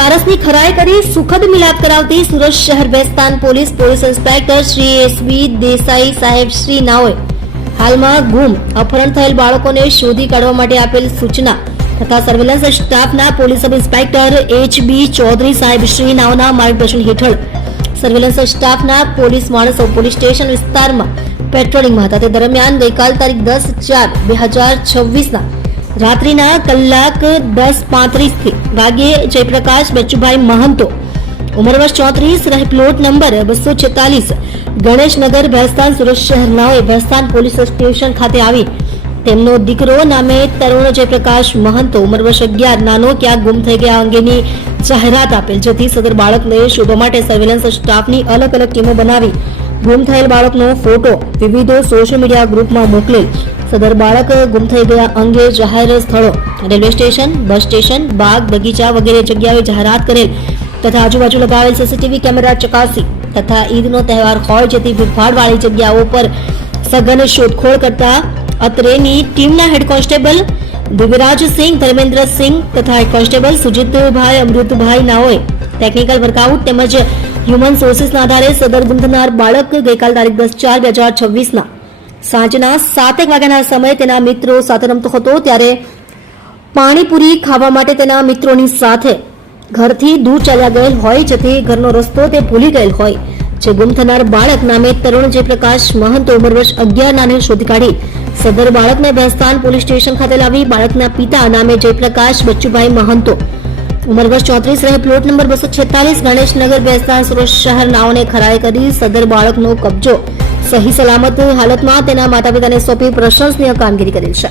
વારસની ખરાઈ કરી સુખદ મિલાપ કરાવતી સુરત શહેર Bhestan police inspector Shri SB Desai સાહેબ શ્રી નાઓએ હાલમાં ગુમ અપહરણ થયેલ બાળકોને શોધી કાઢવા માટે આપેલ સૂચના તથા સર્વેલન્સ સ્ટાફના police sub inspector HB Chaudhary સાહેબ શ્રી નાઓના માર્ગદર્શન હેઠળ સર્વેલન્સ સ્ટાફના પોલીસ માણસો પોલીસ સ્ટેશન વિસ્તારમાં પેટ્રોલિંગમાં હતા. તે દરમિયાન ગઈકાલ તારીખ 10/4/2026ના રાત્રિના કલાક 10:35 વાગ્યે જયપ્રકાશ બચ્ચુભાઈ મહંતો ઉંમર વર્ષ 34 રહે પ્લોટ નંબર 246 ગણેશનગર ભેસ્તાન સુરત શહેરનાઓએ ભેસ્તાન પોલીસ સ્ટેશન ખાતે આવી તેમનો દીકરો નામે તરુણ જયપ્રકાશ મહંતો ઉંમર વર્ષ 11 નાનો ક્યાં ગુમ થઈ ગયા અંગેની જાહેરાત આપેલ, જેથી સદર બાળકને શોધવા માટે સર્વેલન્સ સ્ટાફની અલગ અલગ ટીમો બનાવી ગુમ થયેલ બાળકનો ફોટો વિવિધ સોશિયલ મીડિયા ગ્રુપમાં મોકલેલ. સદર બાળક ગુમ થઈ ગયા અંગે જાહેર સ્થળો રેલવે સ્ટેશન, બસ સ્ટેશન, બાગ બગીચા વગેરે જગ્યાએ જાહેરાત કરેલ તથા આજુબાજુ લગાવેલ સીસીટીવી કેમેરા ચકાસી તથા ઈદનો તહેવાર હોય જેથી ભીડભાડવાળી જગ્યાઓ પર સઘન શોધખોળ કરતા અત્રેની ટીમના હેડ કોન્સ્ટેબલ દિવ્યરાજસિંહ, ધર્મેન્દ્રસિંહ તથા head constable સુજીતભાઈ Amrutbhai નાઓએ technical workout તેમજ હ્યુમન સોર્સિસના આધારે સદર ગુમ થનાર બાળક ગઈકાલ તારીખ 10/4/2026ના સાંજના 7 વાગ્યાના સમયે તેના મિત્રો સાથે રમતો હતો ત્યારે પાણીપુરી ખાવા માટે તેના મિત્રોની સાથે ઘરથી દૂર ચાલ્યા ગયેલ હોય, જેથી ઘરનો રસ્તો તે ભૂલી ગયેલ હોય. જે ગુમ થનાર બાળક નામે તરુણ જયપ્રકાશ મહંતો ઉંમર વર્ષ 11 નાને શોધી કાઢી સદર બાળકને ભેસ્તાન પોલીસ સ્ટેશન ખાતે લાવી બાળકના પિતા નામે જયપ્રકાશ બચ્ચુભાઈ મહંતો ઉંમર વર્ષ 34 રહે પ્લોટ નંબર 246 ગણેશનગર ભેસ્તાન સુરત શહેર નાઓને ખરાઈ કરી સદર બાળકનો કબજો સહી સલામત હાલતમાં તેના માતા પિતાને સોંપી પ્રશંસનીય કામગીરી કરેલ છે.